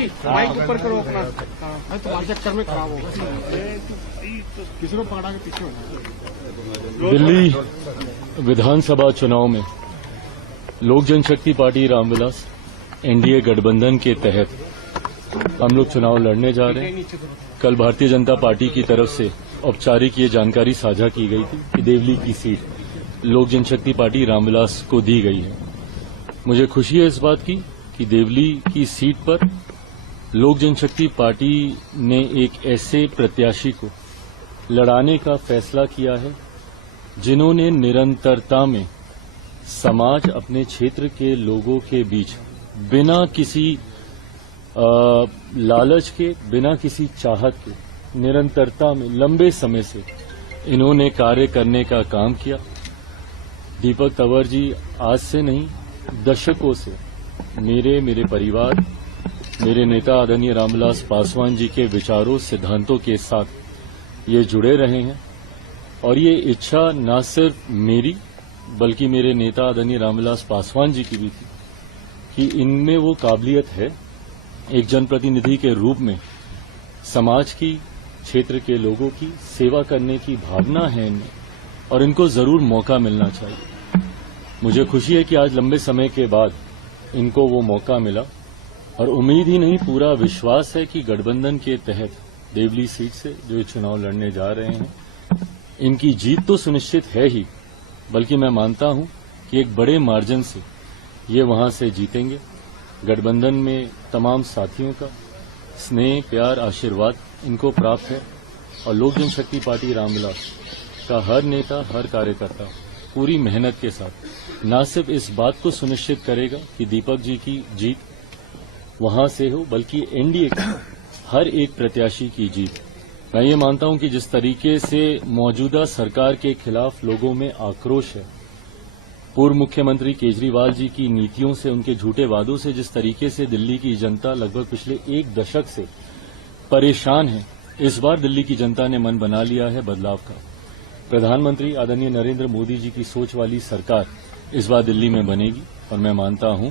जी mic ऊपर करो अपना। मैं तुम्हारे चक्कर में खराब होगा, किसी को पकड़ा के पीछे होना। दिल्ली विधानसभा चुनाव में लोक जनशक्ति पार्टी रामविलास एनडीए गठबंधन के तहत हम लोग चुनाव लड़ने जा रहे हैं। कल भारतीय जनता पार्टी की तरफ से औपचारिक ये जानकारी साझा की गई थी कि देवली की सीट लोक जनशक्ति पार्टी रामविलास को दी गई है। मुझे खुशी है इस बात की कि देवली की सीट पर लोक जनशक्ति पार्टी ने एक ऐसे प्रत्याशी को लड़ाने का फैसला किया है जिन्होंने निरंतरता में समाज अपने क्षेत्र के लोगों के बीच बिना किसी लालच के, बिना किसी चाहत के निरंतरता में लंबे समय से इन्होंने कार्य करने का काम किया। दीपक तंवर जी आज से नहीं दशकों से मेरे परिवार, मेरे नेता आदरणीय रामविलास पासवान जी के विचारों, सिद्धांतों के साथ ये जुड़े रहे हैं और ये इच्छा न सिर्फ मेरी बल्कि मेरे नेता आदरणीय रामविलास पासवान जी की भी थी कि इनमें वो काबिलियत है, एक जनप्रतिनिधि के रूप में समाज की, क्षेत्र के लोगों की सेवा करने की भावना है इनमें और इनको जरूर मौका मिलना चाहिए। मुझे खुशी है कि आज लंबे समय के बाद इनको वो मौका मिला और उम्मीद ही नहीं पूरा विश्वास है कि गठबंधन के तहत देवली सीट से जो ये चुनाव लड़ने जा रहे हैं इनकी जीत तो सुनिश्चित है ही, बल्कि मैं मानता हूं कि एक बड़े मार्जिन से ये वहां से जीतेंगे। गठबंधन में तमाम साथियों का स्नेह, प्यार, आशीर्वाद इनको प्राप्त है और लोक जनशक्ति पार्टी रामविलास का हर नेता, हर कार्यकर्ता पूरी मेहनत के साथ न सिर्फ इस बात को सुनिश्चित करेगा कि दीपक जी की जीत वहां से हो, बल्कि एनडीए की हर एक प्रत्याशी की जीत। मैं ये मानता हूं कि जिस तरीके से मौजूदा सरकार के खिलाफ लोगों में आक्रोश है, पूर्व मुख्यमंत्री केजरीवाल जी की नीतियों से, उनके झूठे वादों से जिस तरीके से दिल्ली की जनता लगभग पिछले एक दशक से परेशान है, इस बार दिल्ली की जनता ने मन बना लिया है बदलाव का। प्रधानमंत्री आदरणीय नरेंद्र मोदी जी की सोच वाली सरकार इस बार दिल्ली में बनेगी और मैं मानता हूं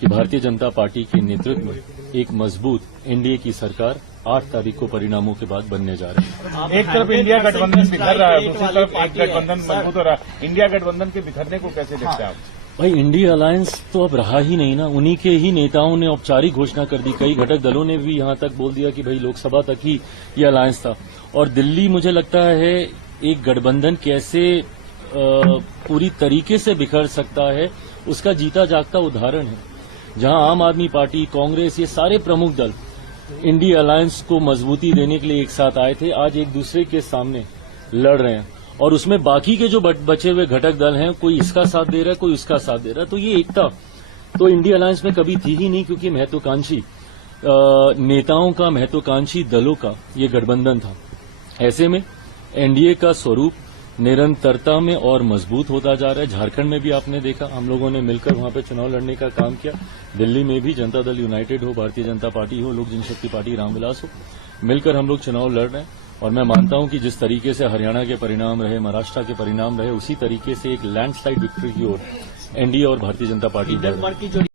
कि भारतीय जनता पार्टी के नेतृत्व में एक मजबूत एनडीए की सरकार 8 तारीख को परिणामों के बाद बनने जा रही है। एक तरफ इंडिया गठबंधन बिखर रहा है, दूसरी तरफ एक गठबंधन मजबूत हो रहा है। इंडिया गठबंधन के बिखरने को कैसे देखते हैं आप? भाई, इंडिया अलायंस तो अब रहा ही नहीं ना। उन्हीं के ही नेताओं ने औपचारिक घोषणा कर दी, कई घटक दलों ने भी यहां तक बोल दिया कि भाई लोकसभा तक ही ये अलायंस था। और दिल्ली मुझे लगता है एक गठबंधन कैसे पूरी तरीके से बिखर सकता है उसका जीता जागता उदाहरण है, जहां आम आदमी पार्टी, कांग्रेस, ये सारे प्रमुख दल इंडिया अलायंस को मजबूती देने के लिए एक साथ आए थे, आज एक दूसरे के सामने लड़ रहे हैं और उसमें बाकी के जो बचे हुए घटक दल हैं, कोई इसका साथ दे रहा है, कोई उसका साथ दे रहा है। तो ये एकता तो इंडिया अलायंस में कभी थी ही नहीं, क्योंकि महत्वाकांक्षी नेताओं का, महत्वाकांक्षी दलों का ये गठबंधन था। ऐसे में एनडीए का स्वरूप निरंतरता में और मजबूत होता जा रहा है। झारखंड में भी आपने देखा, हम लोगों ने मिलकर वहां पे चुनाव लड़ने का काम किया। दिल्ली में भी जनता दल यूनाइटेड हो, भारतीय जनता पार्टी हो, लोक जनशक्ति पार्टी रामविलास हो, मिलकर हम लोग चुनाव लड़ रहे हैं और मैं मानता हूं कि जिस तरीके से हरियाणा के परिणाम रहे, महाराष्ट्र के परिणाम रहे, उसी तरीके से एक लैंडस्लाइड विक्ट्री की ओर एनडीए और भारतीय जनता पार्टी बढ़ रही है।